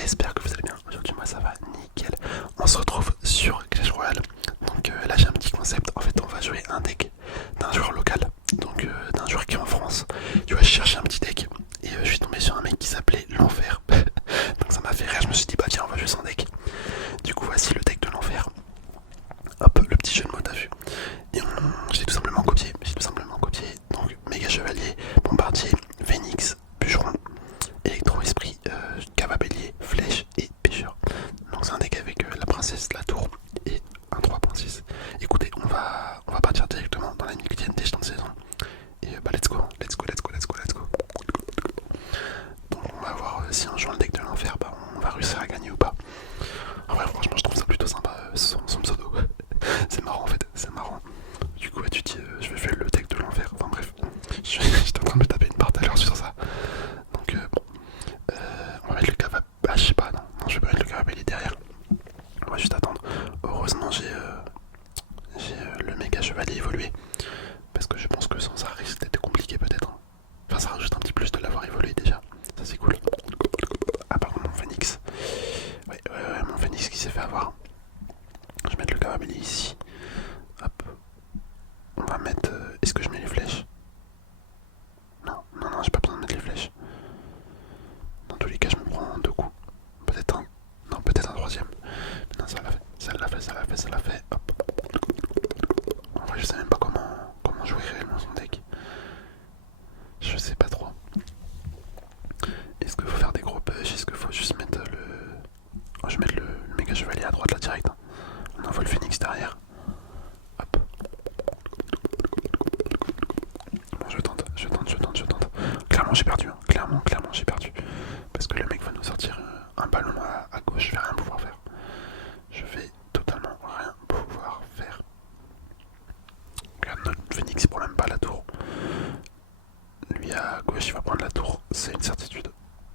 j'espère que vous allez bien. Aujourd'hui moi ça va nickel. On se retrouve sur Clash Royale. Donc là j'ai un petit concept. En fait on va jouer un deck d'un joueur local. Donc d'un joueur qui est en France. Tu vois, je cherchais un petit deck. Et je suis tombé sur un mec qui s'appelait l'Enfer. Donc ça m'a fait rire, je me suis dit bah tiens on va jouer son deck. Du coup voici le deck de l'Enfer. Hop, le petit jeu de mots t'as vu. Et j'ai tout simplement copié. Donc méga chevalier, bombardier, phénix, bûcheron, électro-esprit, cavabellier, flèche et pêcheur. Donc c'est un deck avec la princesse, la tour et un 3.6. Écoutez, on va partir directement dans la nuit quotidienne des jetons de saison. Et bah let's go. Donc on va voir si en jouant le deck de l'enfer, bah, on va réussir à gagner ou pas. En vrai franchement je trouve ça plutôt sympa son pseudo. C'est marrant en fait, c'est marrant. Du coup tu te dis je vais faire le deck de l'enfer. Enfin bref, j'étais en train de me taper une part à l'heure sur ça. Donc bon, on va mettre le cavab... Ah je sais pas, non je vais pas mettre le cavabelli derrière. On va juste attendre. Heureusement j'ai le méga chevalier évolué. Parce que je pense que sans ça risque d'être compliqué peut-être. Enfin ça rajoute un petit plus de l'avoir évolué déjà. Ça c'est cool. Ah par contre mon phénix. Ouais, mon phénix qui s'est fait avoir. Je vais mettre le cavabelli ici. Hop. On va mettre... Est-ce que je mets les flèches? Non, j'ai pas besoin de mettre les flèches. Dans tous les cas je me prends deux coups. Peut-être un. Non, peut-être un troisième. Mais non, ça l'a fait. Hop. En vrai, je sais même pas comment jouer réellement son deck. Je sais pas trop. Est-ce qu'il faut faire des gros push? Est-ce qu'il faut juste mettre le... Oh, je vais mettre le méga chevalier à droite là direct. On envoie le phénix derrière. Hop. Bon, je tente. Clairement j'ai perdu. Clairement j'ai perdu. Parce que le mec va nous sortir un ballon à gauche. Je vais rien pouvoir faire. Je vais totalement rien pouvoir faire. Regarde, notre phénix il prend même pas la tour. Lui à gauche il va prendre la tour. C'est une certitude.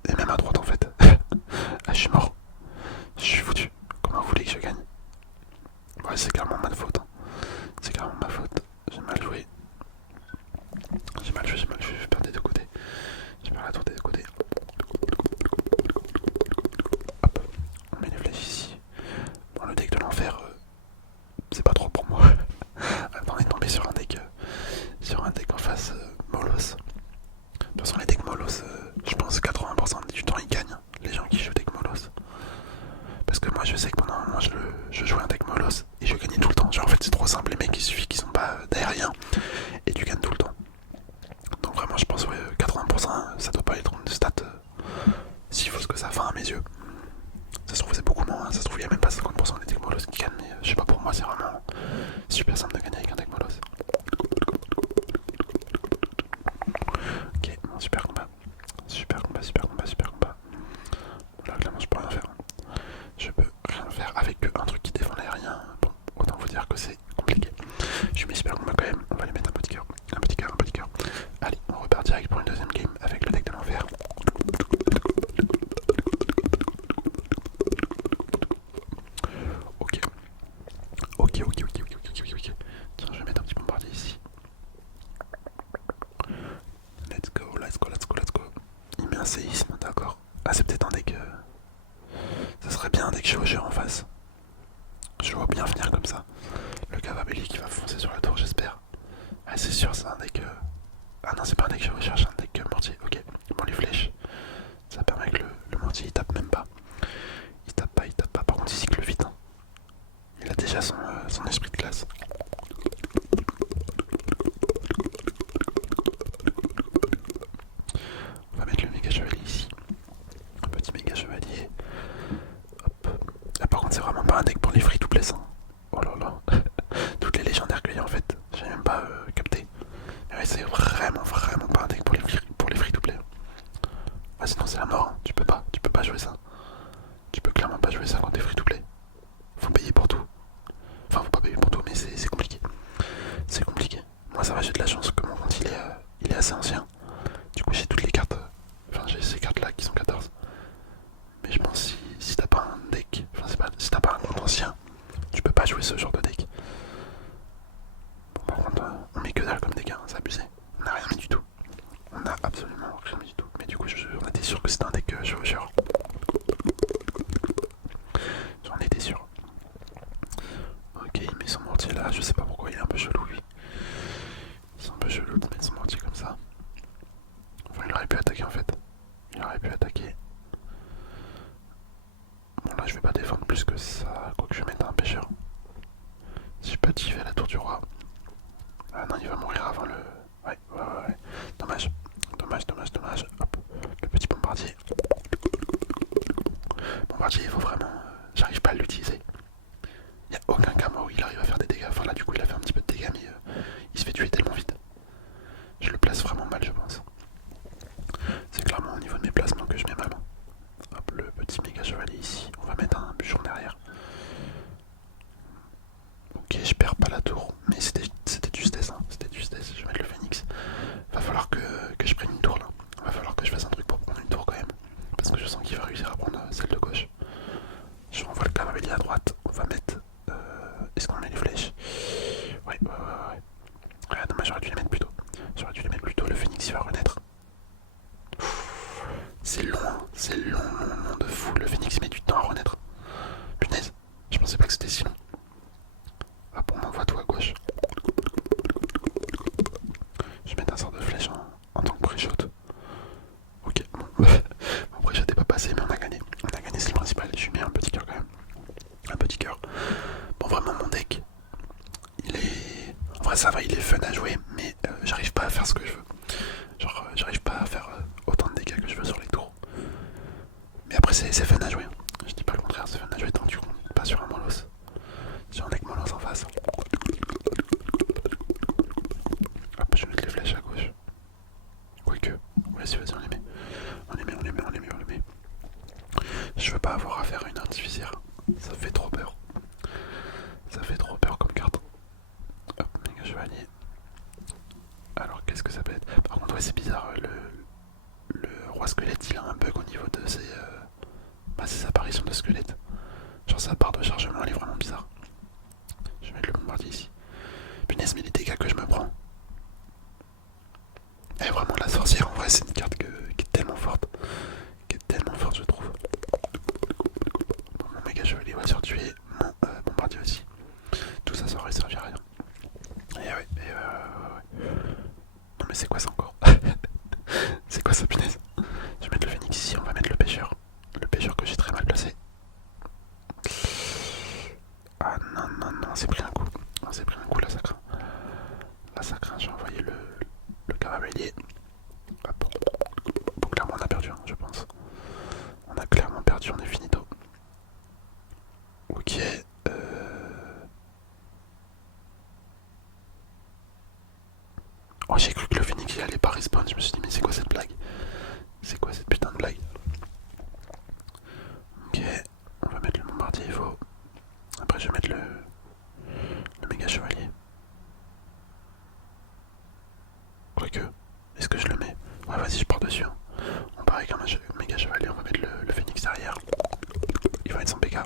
Et même à droite en fait. Ah, je suis mort. Je suis foutu. Comment vous voulez que je gagne? Ouais, c'est clairement ma faute. C'est clairement ma faute. J'ai mal joué. Je perds des deux côtés. Je perds la tour des deux côtés. Hop. On met les flèches ici. Bon, le deck de l'enfer, c'est pas trop pour moi. On est tombé sur un deck en face Molos. De toute façon, les decks Molos, je pense 80% du temps ils gagnent. Les gens qui jouent deck Molos. Parce que moi je sais que pendant un moment je jouais un deck Molos et je gagnais tout le temps. Genre en fait c'est trop simple, les mecs il suffit qu'ils sont pas d'aérien et tu gagnes tout le temps. Donc vraiment je pense ouais 80% ça doit pas être une stat si fausse que ça, enfin à mes yeux. Ça se trouve c'est beaucoup moins, ça se trouve il y a même pas 50% des decks Molos qui gagnent, mais je sais pas, pour moi c'est vraiment super simple de gagner avec un deck Molos. Ok, bon, super combat. Là clairement je peux rien faire. Je peux rien faire avec un truc qui défend l'aérien. Bon, autant vous dire que c'est compliqué. Je mets super combat quand même. On va lui mettre un petit cœur. Allez, on repart direct pour une deuxième game avec le deck de l'enfer. Ok. Tiens, je vais mettre un petit bombardier ici. Let's go. Il met un séisme, d'accord. Ah, c'est peut-être un deck. Ça serait bien un deck chevaucheur en face. Je le vois bien venir comme ça. Le cavabelli qui va foncer sur la tour, j'espère. Ah, c'est sûr, c'est un deck. Ah non, c'est pas un deck chevaucheur, c'est un deck mortier. Ok, bon, les flèches. Ça permet que le mortier il tape même pas. Il tape pas. Par contre, il cycle vite. Hein. Il a déjà son esprit de classe. On va mettre le méga chevalier ici. Un petit méga chevalier. Hop. Ah, par contre, c'est vraiment pas un deck pour les free to play ça. Oh là là. Toutes les légendaires qu'il y a en fait. J'ai même pas capté. Mais ouais, c'est vraiment pas un deck pour les free to play. Ah, sinon c'est la mort. Hein. Tu peux pas jouer ça. Tu peux clairement pas jouer ça quand t'es free to play. Faut payer pour tout. Enfin, faut pas payer pour tout, mais c'est compliqué. C'est compliqué. Moi ça va, j'ai de la chance que mon compte il est assez ancien. Du coup j'ai toutes les cartes. Enfin j'ai ces cartes là qui sont 14. Mais je pense si t'as pas un deck, enfin c'est pas, si t'as pas un compte ancien, tu peux pas jouer ce genre de deck. Bon par contre on met que dalle comme deck, hein, c'est abusé. On a rien mis du tout. On a absolument rien mis du tout. Mais du coup on était sûr que c'était un deck chevaucheur. petit fait la tour du roi. Ah non, il va mourir avant le... Ouais. Dommage. Dommage. Hop. Le petit bombardier. Bombardier, il faut vraiment... J'arrive pas à l'utiliser. Il n'y a aucun cas où il arrive à faire des dégâts. Enfin là, du coup, il a fait un petit peu de dégâts, mais il se fait tuer tellement vite. Je le place vraiment mal, je pense. C'est clairement au niveau de mes placements que je mets mal. Hop, le petit méga chevalier ici. On va mettre un bûcheron derrière. Ok, je perds pas la tour, mais c'était justesse, hein. C'était justesse. Je vais mettre le phénix. Va falloir que je prenne une tour là. Va falloir que je fasse un truc pour prendre une tour quand même. Parce que je sens qu'il va réussir à prendre celle de gauche. Je renvoie le cavalier à droite. On va mettre... Est-ce qu'on met les flèches? Ouais. Ah, dommage, j'aurais dû les mettre plus tôt. Le phénix il va renaître. C'est long, hein. C'est long de fou. Le phénix il met du temps à renaître. Punaise, je pensais pas que c'était si long. Hop, on envoie tout à gauche. Je vais mettre un sort de flèche en tant que pré-shot. Ok, bon. Mon pré-shot n'est pas passé, mais on a gagné. C'est le principal. Je lui mets un petit cœur quand même. Un petit cœur. Bon, vraiment, mon deck, il est... En vrai, ça va, il est fun à jouer, mais j'arrive pas à faire ce que je veux. Genre, j'arrive pas à faire autant de dégâts que je veux sur les tours. Mais après, c'est fun à jouer. Je dis pas le contraire, c'est fun à jouer tant que tu comptes pas sur un Molos. Sur un deck Molos en face. Hop, je vais mettre les flèches à gauche. Quoique, vas-y, on les met. On les met. Je veux pas avoir à faire une artificière. Ça fait trop peur. Comme carte. Hop, méga chevalier. Alors, qu'est-ce que ça peut être? Par contre, ouais, c'est bizarre. Le roi squelette, il a un bug au niveau de ses apparitions de squelette. Genre, sa barre de chargement, elle est vraiment bizarre. Je vais mettre le bombardier ici. Punaise, mais les dégâts que je me prends. Et vraiment, la sorcière, en vrai, c'est une carte qui est tellement forte. Je trouve. Bon, mon méga chevalier va se faire tuer. Mon bombardier aussi. Tout ça aurait servi à rien. Et ouais. Non, mais c'est quoi ça encore? C'est quoi ça, punaise? Je vais mettre le phénix ici, on va mettre le pêcheur. Le pêcheur que j'ai très mal placé. Ah non, c'est pris un coup. Là ça craint, j'ai envoyé le cavalier. Hop. Bon, clairement on a perdu, hein, je pense. On a clairement perdu, on est finito. Ok. Oh, j'ai cru que le phénix il allait pas respawn, je me suis dit mais c'est quoi cette blague? C'est quoi cette putain de blague? Ok, on va mettre le bombardier Evo. Après je vais mettre le méga chevalier. Quoique, est-ce que je le mets? Ouais, vas-y, je pars dessus. Hein. On part avec un méga chevalier, on va mettre le phénix derrière. Il va être sans PK.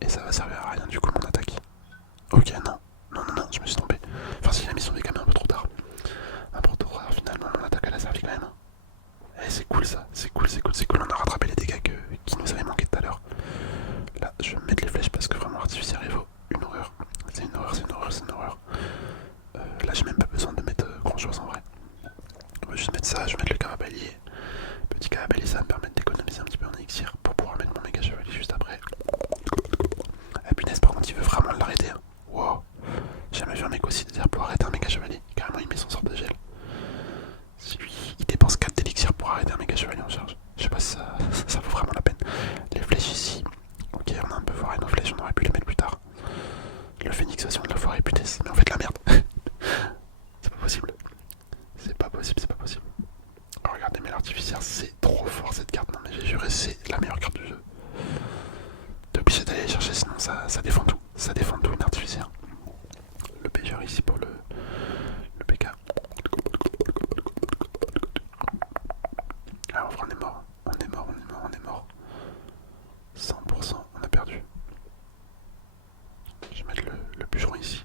Et ça va servir à rien du coup mon attaque. Ok, non, je me suis trompé. Enfin, si, il a mis son PK, mais un peu trop tard. Finalement, mon attaque elle a servi quand même. Eh, c'est cool ça, c'est cool. On a rattrapé les dégâts qui nous avaient manqué tout à l'heure. Là, je vais mettre les flèches parce que vraiment, l'artificier Evo, une horreur. C'est une horreur. Là, j'ai même pas besoin de mettre grand chose en vrai. On va juste mettre ça, je vais mettre le cavalier. Petit cavalier, ça va me permettre d'économiser un petit peu en élixir pour pouvoir mettre mon méga chevalier juste après. Ah punaise, par contre, il veut vraiment l'arrêter. Hein. Wow. J'ai jamais vu un mec aussi désert pour arrêter un méga chevalier. Carrément, il met son sort de gel. Si lui, il dépense 4 d'élixir pour arrêter un méga chevalier en charge. Je sais pas si ça vaut vraiment la peine. Les flèches ici. Ok, on a un peu foiré nos flèches, on aurait pu les mettre plus tard. Le phénix aussi, on l'a foiré, punaise. Mais en fait, la merde. C'est pas possible. Oh, regardez, mais l'artificière, c'est trop fort cette carte. Non, mais j'ai juré, c'est la meilleure carte du jeu. T'es obligé d'aller chercher, sinon ça défend tout. Ça défend tout, une artificière. Le pêcheur ici pour le PK. Ah, en vrai, on est mort. 100%, on a perdu. Je vais mettre le bûcheron ici.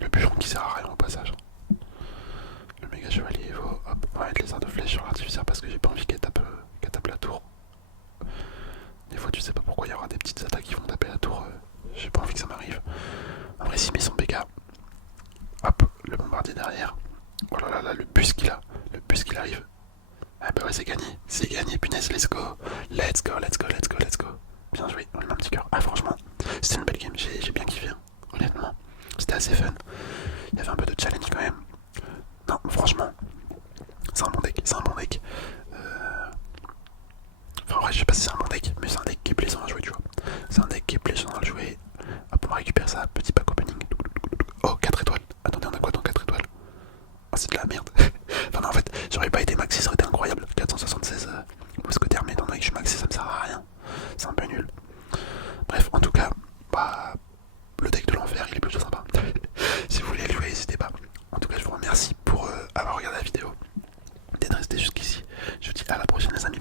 Le bûcheron qui sert à rien au passage. Le méga chevalier Evo. Hop, on va mettre les arts de flèche sur l'artificière parce que j'ai pas envie qu'elle tape la tour. Des fois, tu sais pas pourquoi il y aura des petites attaques qui vont taper la tour. J'ai pas envie que ça m'arrive. En vrai, s'il met son PK. Hop, le bombardier derrière. Oh là là, le bus qu'il a. Arrive. Ah bah ouais, c'est gagné, punaise, let's go. Bien joué, on lui met un petit cœur. Ah franchement, c'était une belle game, j'ai bien kiffé, hein. Honnêtement. C'était était assez fun. Il y avait un peu de challenge quand même. Non, franchement, c'est un bon deck, c'est un bon deck. Enfin, en vrai, je sais pas si c'est un bon deck, mais c'est un deck qui est plaisant à jouer, tu vois. C'est un deck qui est plaisant à jouer. Hop, on va récupérer ça, petit pack opening. Oh, 4 étoiles. Attendez, on a quoi dans 4 étoiles? Oh, c'est de la merde. Enfin, non, en fait, j'aurais pas été maxi, ça aurait été incroyable. 476 mousquetaires, mais étant donné que je suis maxi, ça me sert à rien. C'est un peu nul. Bref, en tout cas, bah, le deck de l'enfer, il est plutôt sympa. Si vous voulez le jouer, n'hésitez pas. En tout cas, je vous remercie pour avoir regardé la vidéo, d'être resté jusqu'ici. Je vous dis à la prochaine, les amis.